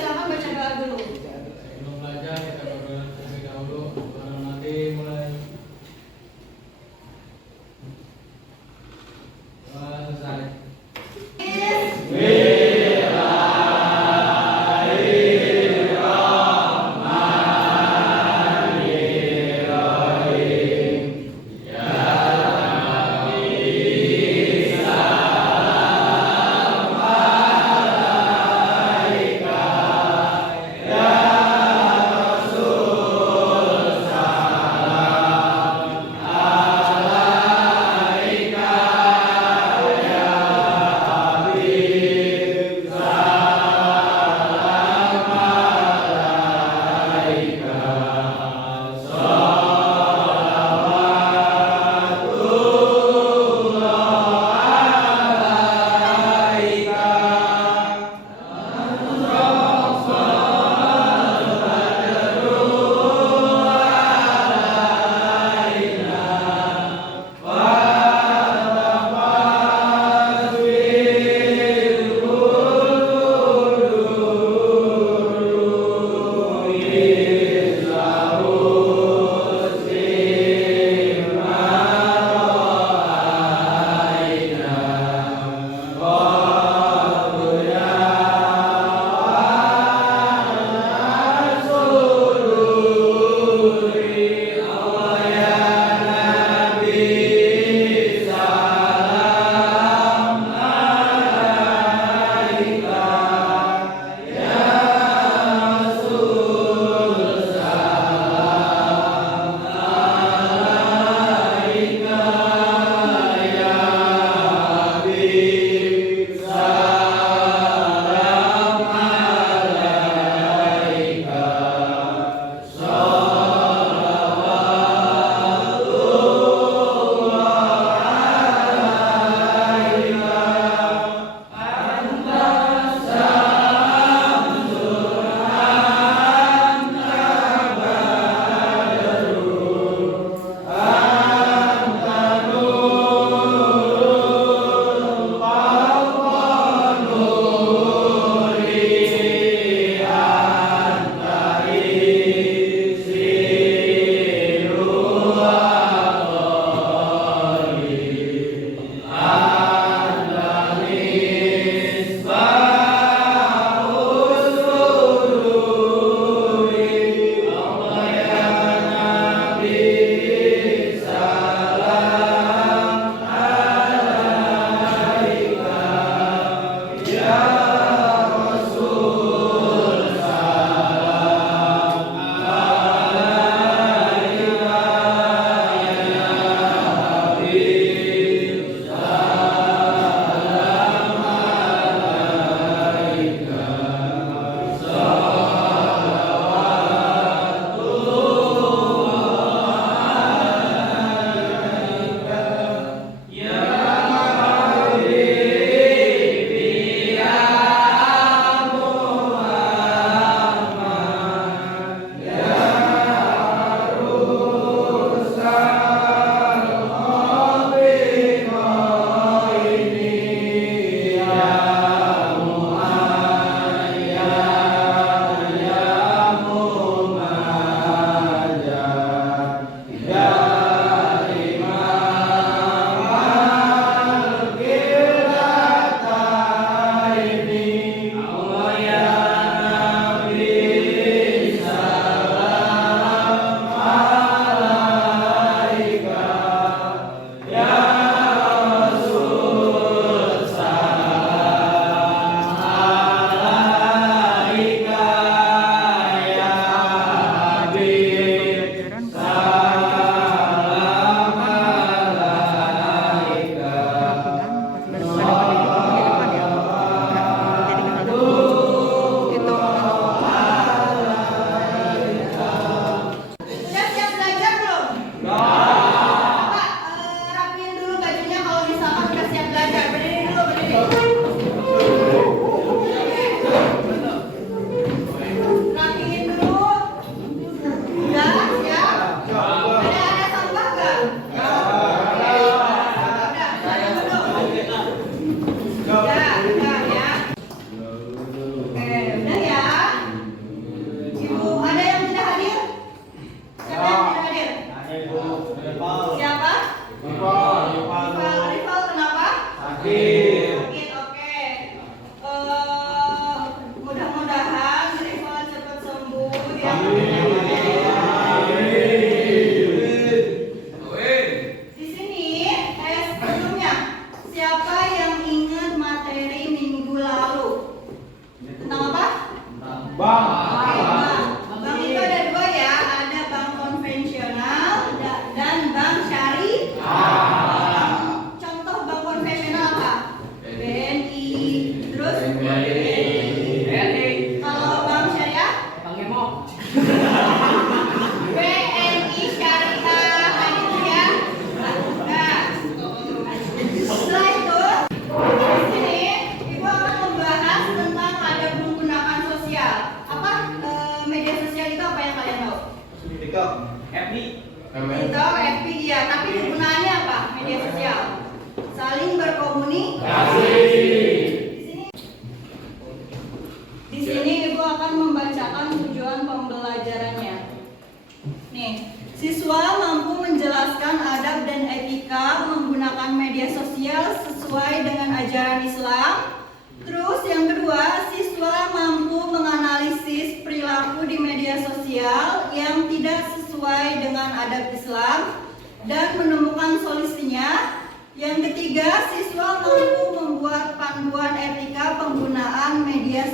silakan baca doa dulu. Sebelum belajar kita berdoa terlebih dahulu. Baru nanti mulai. Doa selesai. TikTok, FB, TikTok, FB ya, tapi kegunaannya apa? Media sosial. Saling berkomunikasi. Di sini Ibu akan membacakan tujuan pembelajarannya. Nih, siswa mampu menjelaskan adab dan etika menggunakan media sosial sesuai dengan ajaran Islam. Terus yang kedua, siswa mampu menganalisis perilaku di media sosial yang tidak sesuai dengan adab Islam dan menemukan solusinya. Yang ketiga, siswa mampu membuat panduan etika penggunaan media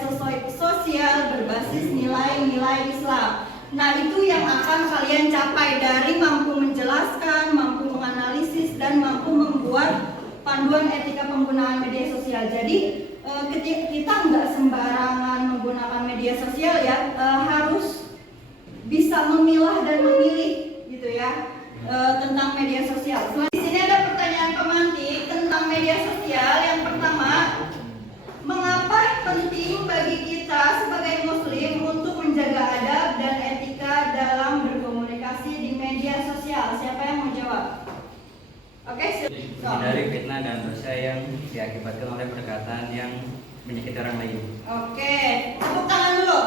sosial berbasis nilai-nilai Islam. Nah, itu yang akan kalian capai dari mampu menjelaskan, mampu menganalisis, dan mampu membuat panduan etika penggunaan media sosial. Jadi kita nggak sembarangan menggunakan media sosial ya, harus bisa memilah dan memilih gitu ya tentang media sosial. Di sini ada pertanyaan pemantik tentang media sosial. Yang pertama, mengapa penting bagi kita sebagai muslim untuk menjaga adab dan etika dalam berkomunikasi di media sosial? Siapa yang mau jawab? Oke, menghindari fitnah dan dosa yang diakibatkan oleh perkataan yang menyakiti orang lain. Oke, tepuk tangan dulu.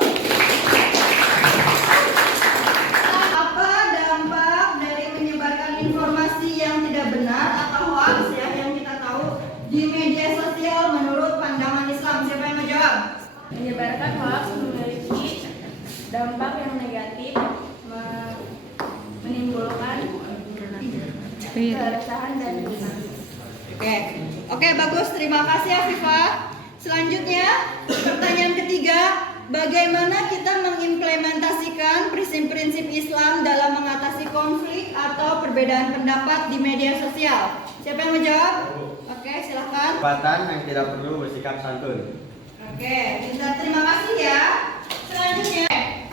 Apa dampak dari menyebarkan informasi yang tidak benar atau hoax ya yang kita tahu di media sosial menurut pandangan Islam? Siapa yang mau jawab? Menyebarkan hoax memiliki dampak yang negatif, menimbulkan keresahan dan Oke, bagus. Terima kasih Afifah. Selanjutnya, pertanyaan ketiga, bagaimana kita mengimplementasikan prinsip-prinsip Islam dalam mengatasi konflik atau perbedaan pendapat di media sosial? Siapa yang mau jawab? Oke, silahkan. perbuatan yang tidak perlu bersikap santun. Oke, pintar. Terima kasih ya.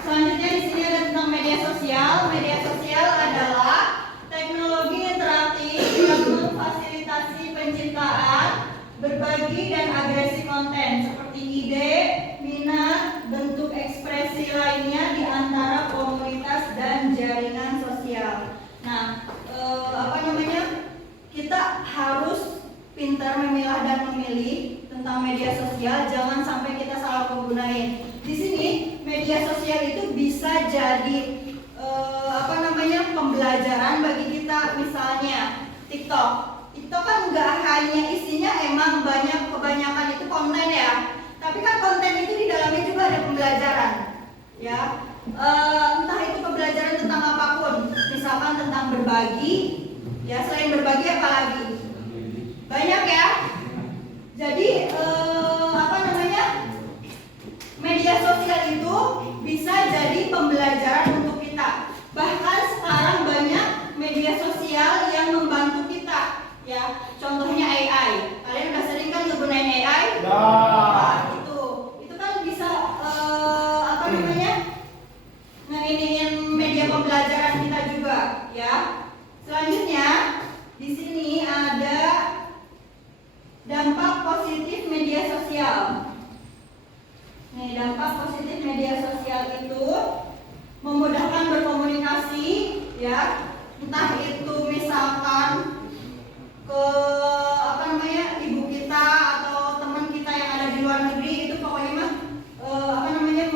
Selanjutnya di sini ada tentang media sosial. Media sosial adalah teknologi interaktif yang memfasilitasi penciptaan, berbagi dan agresi konten seperti ide, minat, bentuk ekspresi lainnya di antara komunitas dan jaringan sosial. Nah, kita harus pintar memilah dan memilih tentang media sosial, jangan sampai kita salah menggunakan. Di sini media sosial itu bisa jadi pembelajaran bagi kita. Misalnya TikTok kan nggak hanya isinya emang kebanyakan itu konten ya, tapi kan konten itu di dalamnya juga ada pembelajaran ya, entah itu pembelajaran tentang apapun, misalkan tentang berbagi ya, selain berbagi apa lagi banyak ya. Jadi media sosial itu bisa jadi pembelajaran untuk kita. Bahkan sekarang banyak media sosial yang membantu kita ya. Contohnya AI. Kalian udah sering kan menggunakan AI? Ya. Nah, itu kan bisa nginiin media pembelajaran kita juga ya. Selanjutnya di sini ada dampak positif media sosial. Nih, dampak positif media sosial itu memudahkan berkomunikasi ya, entah itu misalkan ke ibu kita atau teman kita yang ada di luar negeri, itu pokoknya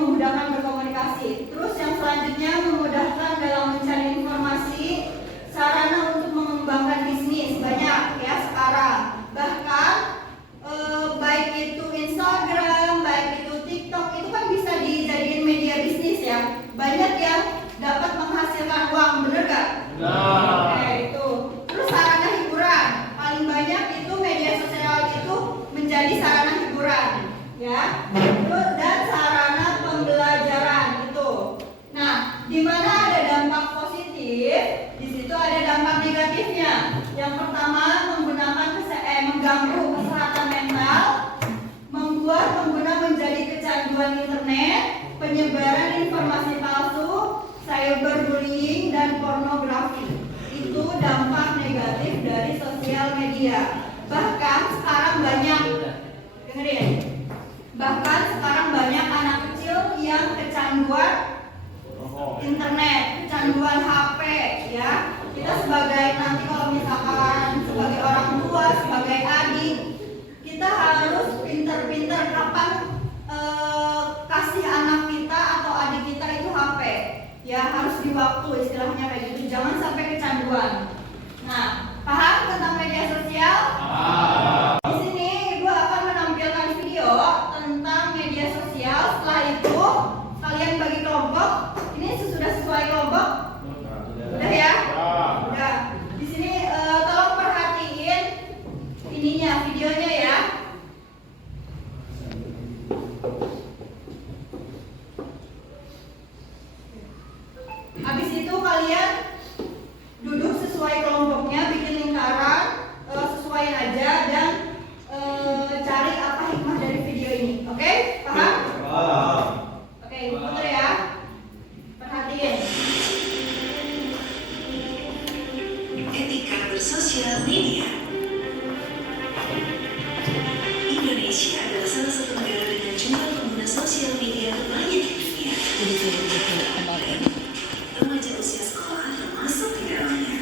memudahkan berkomunikasi. Terus yang selanjutnya memudahkan dalam mencari informasi, sarana untuk mengembangkan bisnis banyak ya sekarang. Bahkan baik itu Instagram, baik itu TikTok, itu kan bisa dijadiin media bisnis ya. Banyak yang dapat menghasilkan uang, bener gak? Nah. Oke, itu. Terus sarana hiburan, paling banyak itu media sosial itu menjadi sarana hiburan ya. Dan sarana pembelajaran itu. Nah, di mana ada dampak positif, di situ ada dampak negatifnya. Yang pertama, mengganggu kesehatan mental, membuat pengguna menjadi kecanduan internet, penyebaran informasi palsu, cyberbullying dan pornografi. Itu dampak negatif dari sosial media. Bahkan sekarang banyak anak kecil yang kecanduan internet, kecanduan HP ya. Kita sebagai nanti kalau misalkan sebagai orang tua, sebagai adik, kita harus pintar-pintar kapan kasih anak kita atau adik kita itu HP. Ya harus di waktu, istilahnya kayak gitu. Jangan sampai kecanduan. Nah, paham tentang media sosial? Di sini Ibu akan menampilkan video tentang media sosial. Setelah itu kalian bagi kelompok. Ini sudah sesuai kelompok? Udah ya? Udah. Di sini tolong perhatiin ininya, videonya ya. Habis itu kalian duduk sesuai kelompoknya, bikin lingkaran, sesuaiin aja dan cari apa hikmah dari video ini. Oke? Paham? Oke, putar ya. Perhatiin. Etika bersosial media. Indonesia adalah salah satu negara dengan jumlah pengguna sosial media terbanyak di dunia. Remaja usia sekolah termasuk di dalamnya.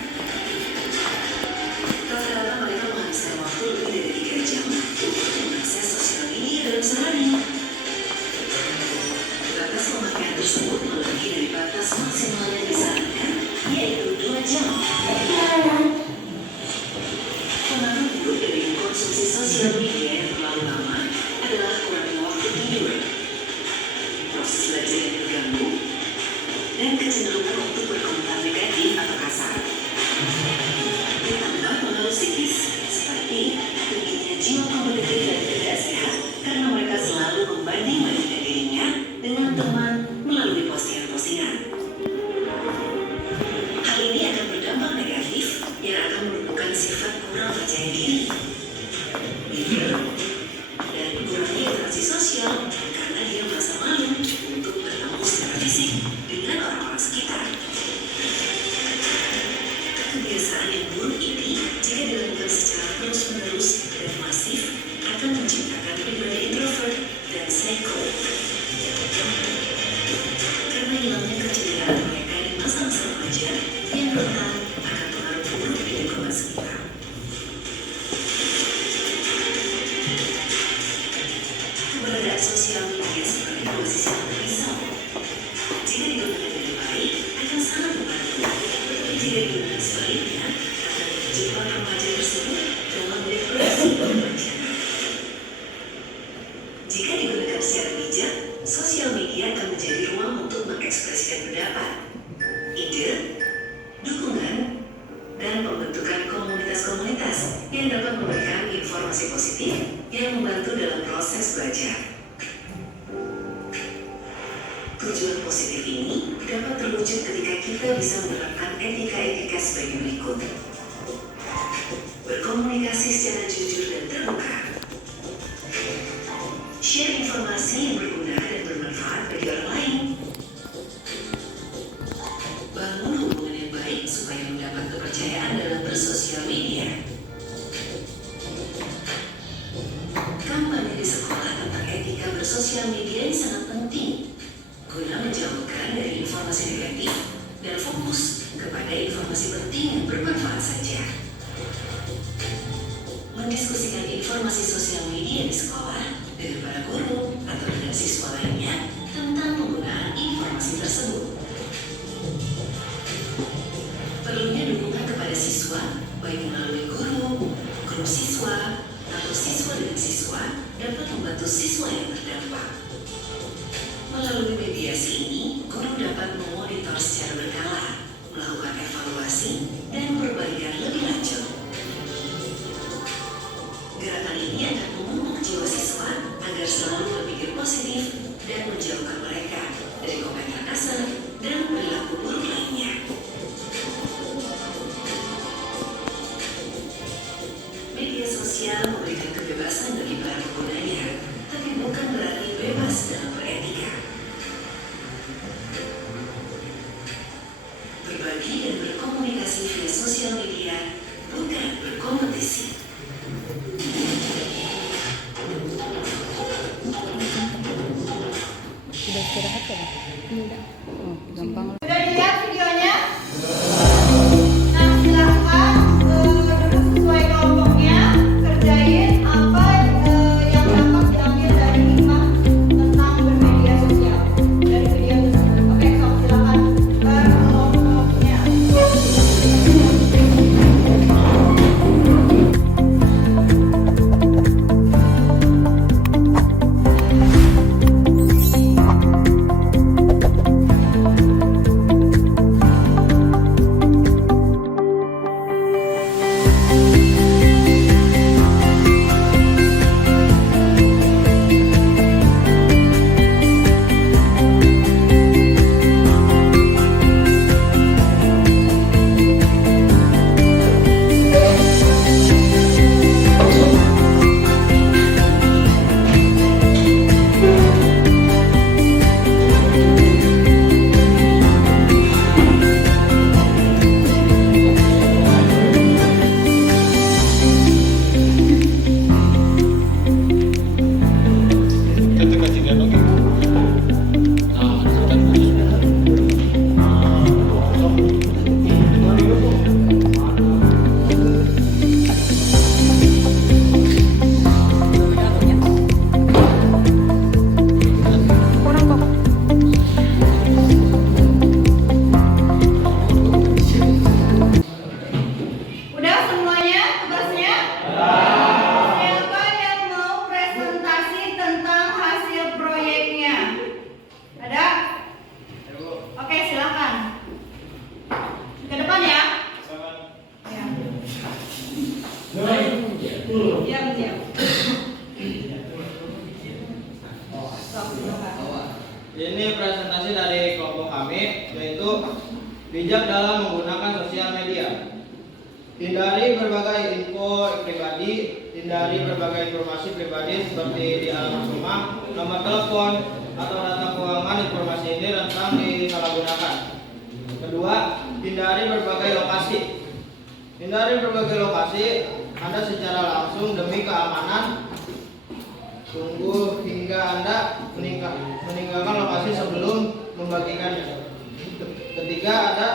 Rata-rata mereka menghabiskan waktu lebih dari 3 jam untuk mengakses sosial media dalam sehari. Batas pemakaian tersebut melebihi dari batas maksimal yang disarankan, yaitu 2 jam. Pengaruh buruk dari konsumsi sosial media yang terlalu lama adalah kurangnya waktu tidur, proses belajar yang terganggu, dan kecenderungan untuk berkomentar negatif atau kasar. Ditambah pengaruh psikis seperti tingginya jiwa kompetitif dan tidak sehat karena mereka selalu membanding-bandingkan dirinya dengan teman melalui postingan-postingan. Hal ini akan berdampak negatif yang akan menumbuhkan sifat kurang percaya diri, minder, dan kurangnya interaksi sosial karena dia merasa malu untuk bertemu secara fisik dengan orang-orang sekitar. Kebiasaan yang buruk ini jika dilakukan secara terus-menerus dan masif akan menciptakan pribadi introvert dan psycho. Karena hilangnya keceriaan mereka di masa-masa remaja yang rentan akan pengaruh buruk di lingkungan sekitar. Keberadaan sosial media seperti posisi yang terpisah. Jika digunakan dengan baik, akan sangat membantu. Jika digunakan sebaliknya, akan menjebak remaja tersebut dalam depresi berkepanjangan. Jika digunakan secara bijak, sosial media akan menjadi ruang untuk mengekspresikan pendapat, ide, dukungan, dan pembentukan komunitas-komunitas yang dapat memberikan informasi positif yang membantu dalam proses belajar. Tujuan positif ini dapat terwujud ketika kita bisa menerapkan etika-etika sebagai berikut. Berkomunikasi secara jujur dan terbuka. Share informasi yang berguna dan bermanfaat bagi orang lain. Bangun hubungan yang baik supaya mendapat kepercayaan dalam bersosial media. Kampanye di sekolah tentang etika bersosial media ini sangat penting guna menjauhkan dari informasi negatif dan fokus kepada informasi penting yang bermanfaat saja. Mendiskusikan informasi sosial media di sekolah dengan para guru atau dengan siswa lainnya tentang penggunaan informasi tersebut. Perlunya dukungan kepada siswa, baik melalui guru, grup siswa, atau siswa dengan siswa dapat membantu siswa yang terdampak. Melalui mediasi ini, guru dapat memonitor secara berkala, melakukan evaluasi, dan perbaikan lebih lanjut. Gerakan ini akan memupuk jiwa siswa agar selalu berpikir positif dan menjauhkan mereka dari komentar kasar dan perilaku buruk lainnya. Media sosial memberikan kebebasan bagi para penggunanya, tapi bukan berarti bebas dalam beretika. Berbagi dan berkomunikasi via sosial media bukan berkompetisi. Sudah istirahat kan? Gampang. Sudah dilihat videonya? Nah, silahkan duduk sesuai kelompoknya, kerjain apa yang dapat diambil dari hikmah tentang bermedia sosial dari video tersebut. Oke, so silahkan berkelompoknya. Udah semuanya tugasnya? Siapa yang mau presentasi tentang hasil proyeknya? Ada? Oke, silakan. Ke depan ya. Ya. Diam, diam. Stop, silakan. Ini presentasi dari kelompok kami, yaitu bijak dalam menggunakan sosial media. Hindari berbagai info pribadi, hindari berbagai informasi pribadi seperti di alamat rumah, nomor telepon, atau data keuangan. Informasi ini rentan disalahgunakan. Kedua, hindari berbagai lokasi. Hindari berbagai lokasi Anda secara langsung demi keamanan. Tunggu hingga Anda meninggalkan lokasi sebelum membagikannya. Ketiga, ada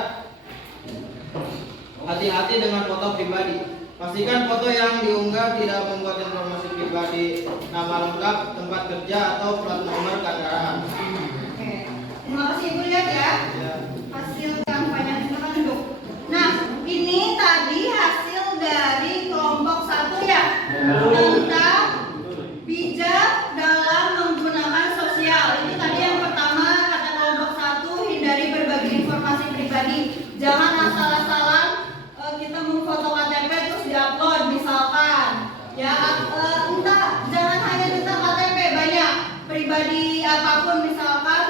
hati-hati dengan foto pribadi. Pastikan foto yang diunggah tidak membuat informasi pribadi, nama lengkap, tempat kerja, atau plat nomor kendaraan. Oke. Terima kasih Ibu, lihat ya. Hasil kampanye, silakan duduk. Nah, ini tadi hasil dari kelompok 1 ya. Tentang bijak dalam menggunakan sosial. Ini tadi yang pertama kata kelompok 1, hindari berbagi informasi pribadi. Jangan asal-asalan kita memfoto KTP terus diupload misalkan. Ya, entah jangan hanya tentang KTP, banyak pribadi apapun misalkan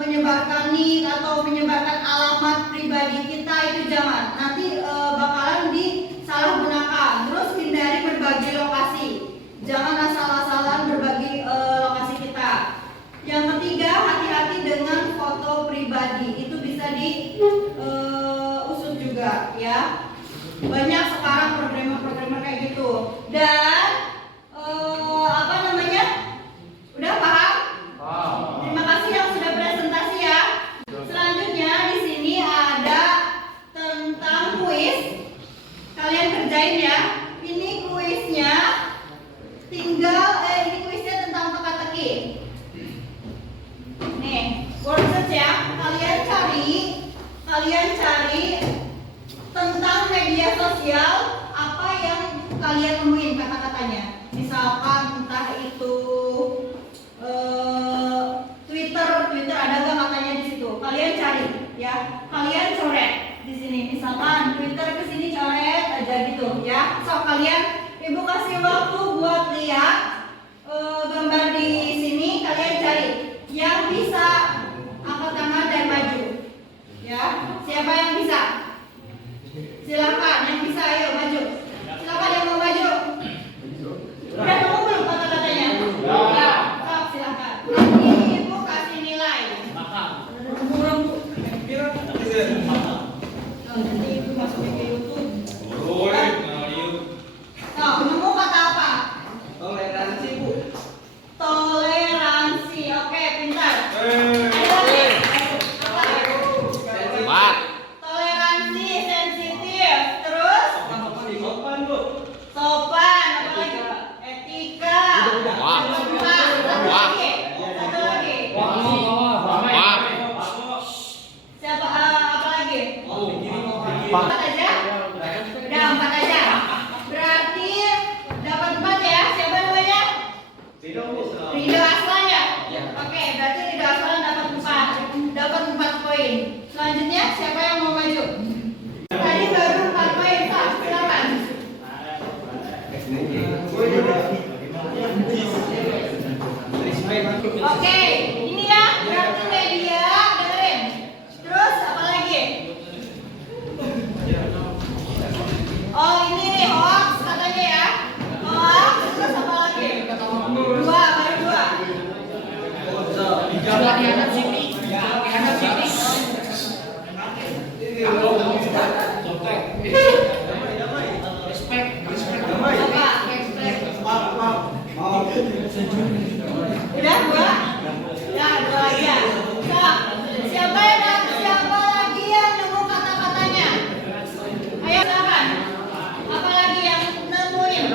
menyebarkan nik atau menyebarkan alamat pribadi kita, itu jangan. Nanti bakalan disalahgunakan. Terus hindari berbagi lokasi. Jangan asal-asalan berbagi lokasi kita. Yang ketiga, hati-hati dengan foto pribadi. Itu bisa diusut juga ya. Banyak sekarang programmer kayak gitu. Dan apa namanya? Udah paham? Terima kasih yang sudah presentasi ya. Selanjutnya di sini ada tentang kuis. Kalian kerjain ya. Ini kuisnya ini kuisnya tentang teka-teki. Nih, word search ya. Kalian cari tentang media sosial apa yang kalian nemuin kata-katanya. Misalkan entah itu Twitter ada nggak katanya di situ? Kalian cari ya. Kalian coret di sini. Misalkan Twitter ke sini coret aja gitu ya. So kalian Ibu kasih waktu buat lihat gambar di sini. Kalian cari yang bisa angkat tangan dan maju. Ya, siapa yang bisa? Silakan yang bisa, ayo maju. Silakan yang mau maju. Udah nemu belum kata-katanya? Ya. Sok, silakan. Ini Ibu kasih nilai. Nanti Ibu masukin ke YouTube. Sok, nemu kata apa? Toleransi, Bu. Toleransi. Oke, pintar. Ayo lagi. Udah dua? Ya, dua lagi ya. Sok. Siapa lagi yang nemu kata-katanya? Ayo silakan. Apa lagi yang nemuin?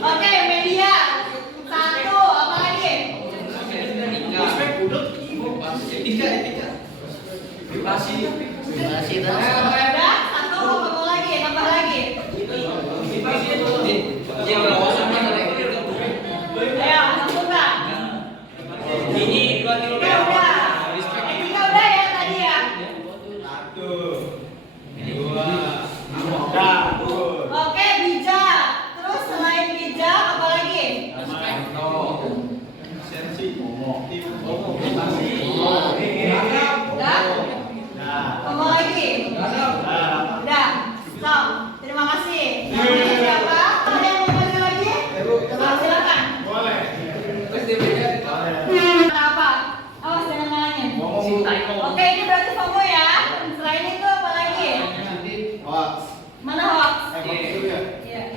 Oke, media. Satu, apa lagi? Udah, satu, apa lagi? Tambah lagi. Ayo, langsung Kak. Etika udah. Etika udah ya tadi ya. Oke, bijak. Terus selain bijak apa lagi? Udah? Apa lagi? Udah. Stop. Terima kasih. Namanya siapa? Ada yang mau panggil lagi? Silakan. Apa? Awas jangan ngalangin. Oke, ini berarti FOMO ya. Selain itu apa lagi? Mana hoax?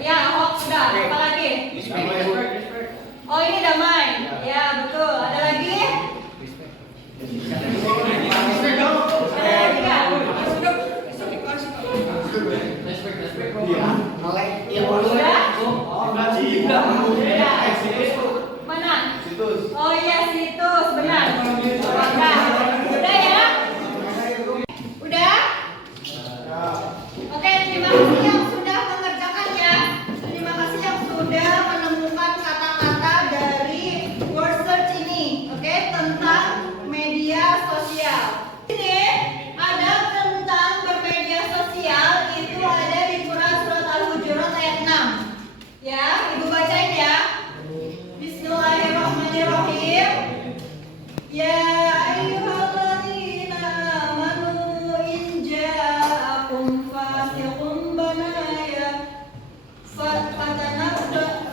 Ya, hoax sudah. Apa lagi? Oh, ini damai. Ya, betul. Ada lagi? Ada lagi nggak? Udah? Mana? Oh iya, situs. Benar. Udah ya? Udah? Oke, terima kasih yang sudah mengerjakannya. Terima kasih yang sudah menemukan kata-kata dari word search ini. Oke, tentang media sosial. Ini ada tentang bermedia sosial, itu ada di Quran surat Al-Hujurat ayat 6. Ya, Ibu bacain ya. Bismillahirrahmanirrahim. Ya ayyuhalladzina amanu in ja'akum fasiqun banaya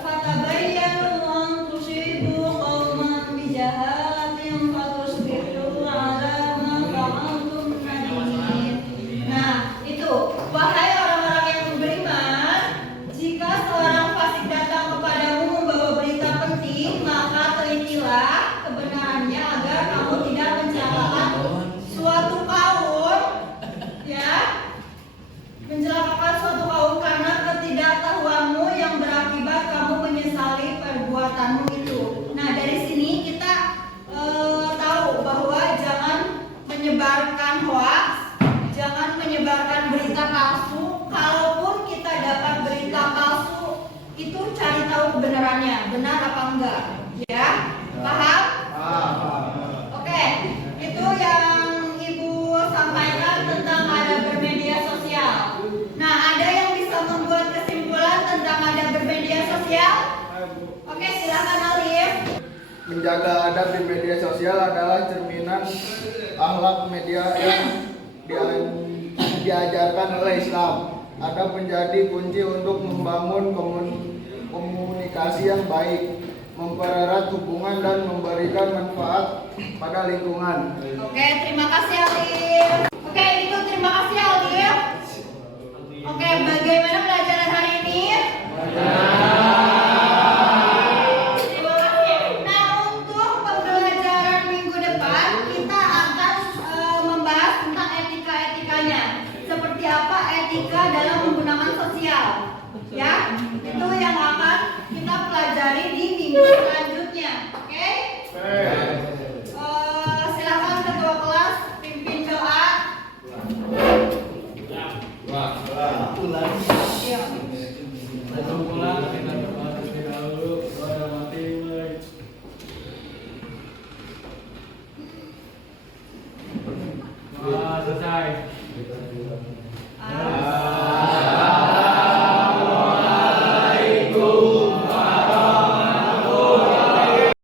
fatabayyanu an tusibu qauman bijahalatin fatusbihu ala ma fa'altum nadimin. Nah, itu wahai orang-orang yang beriman, jika seorang fasik datang kepadamu membawa berita penting, maka telitilah kebenarannya agar kamu tidak mencelakakan suatu kaum, ya, mencelakakan suatu kaum karena ketidaktahuanmu yang berakibat kamu menyesali perbuatanmu itu. Nah, dari sini kita tahu bahwa jangan menyebarkan hoax, jangan menyebarkan berita palsu. Kalaupun kita dapat berita palsu, itu cari tahu kebenarannya, benar apa enggak, ya? Paham? Oke, itu yang Ibu sampaikan tentang ada bermedia sosial. Nah, ada yang bisa membuat kesimpulan tentang ada bermedia sosial? Oke, silakan Alif. Menjaga adab di media sosial adalah cerminan akhlak media yang diajarkan oleh Islam. Adab menjadi kunci untuk membangun komunikasi yang baik, mempererat hubungan dan memberikan manfaat pada lingkungan. Oke, terima kasih Alif. Oke, itu terima kasih Alif. Oke, bagaimana pelajaran hari ini? Terima kasih. Nah, untuk pembelajaran minggu depan kita akan membahas tentang etika-etikanya. Seperti apa etika dalam menggunakan sosial. Ya, itu yang akan kita pelajari di minggu selanjutnya. Oke? Silakan ketua kelas pimpin doa. Selesai.